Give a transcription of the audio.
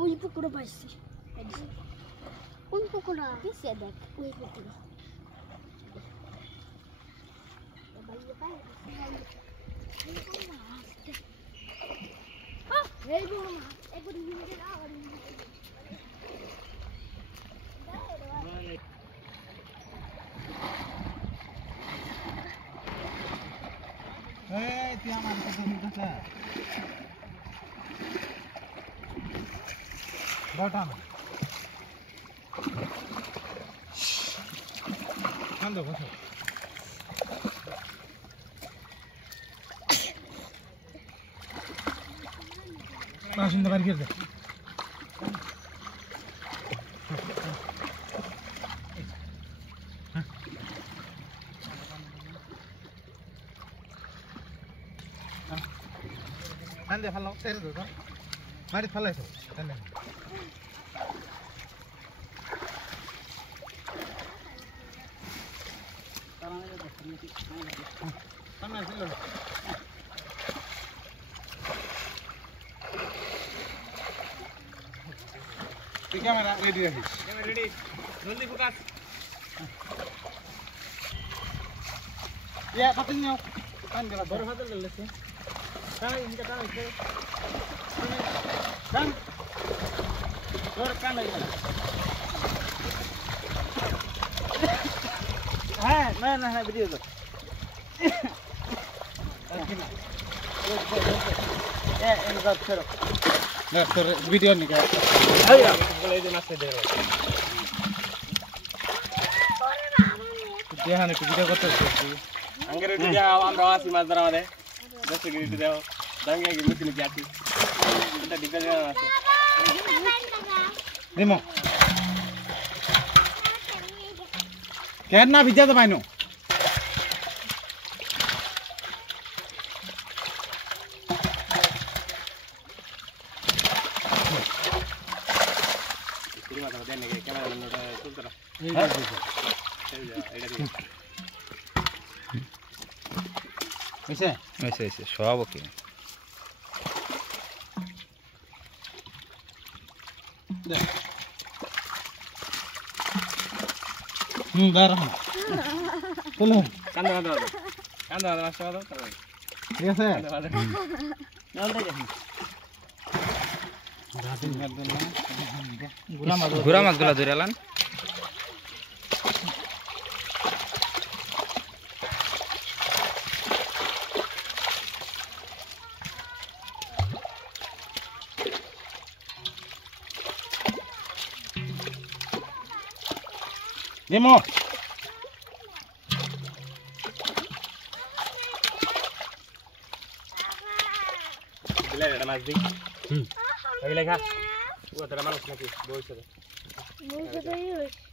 ওই পুকুরে পাইছি কোন পুকুরা কিসে দেখ ওই পুকুরে এই বড় মাছ একবার নিয়ে যাও আর এই তুই আমার কাছে নিতেছ বটাম কান্দ বসো মাসিন বাড়ি গিয়ে দে কান্দে ফালাও তেরে দো তো মারি ফালাইছো কান্দে সামনে আসলে তুই ক্যামেরা রেডি রাখিস ক্যামেরা রেডি জলদি ফোকাস ইয়া পাতিন নাও কান গেল বড় হাতে লেছে কান ইনকা কান কান তোর কান লাগবে হ্যাঁ না না না ভিডিও তো এ এনকা ছেড়ো না তোর ভিডিও নিকা আইয়া বলে এই নাচতে দে রে দেখানে কি ভিডিও করতে তুই আঙ্গরে ভিডিও আমরা আসি মাছ ধরা আমাদের 10 মিনিট দাও দাঙ্গা কি মিছিল কি আছি এটা ডিপেন্ড আছে দিমো কেন না ভিজা তো পাইনো ऐसे सवाब ओके दार चलो कांदा कांदा कांदा रास्ता दो ठीक है गुरा माछ गुला धरालान Demo. Bila ada mas ding. Lagi lagi ha. Gua ada malas lagi. Boy sudah. Boy sudah yus.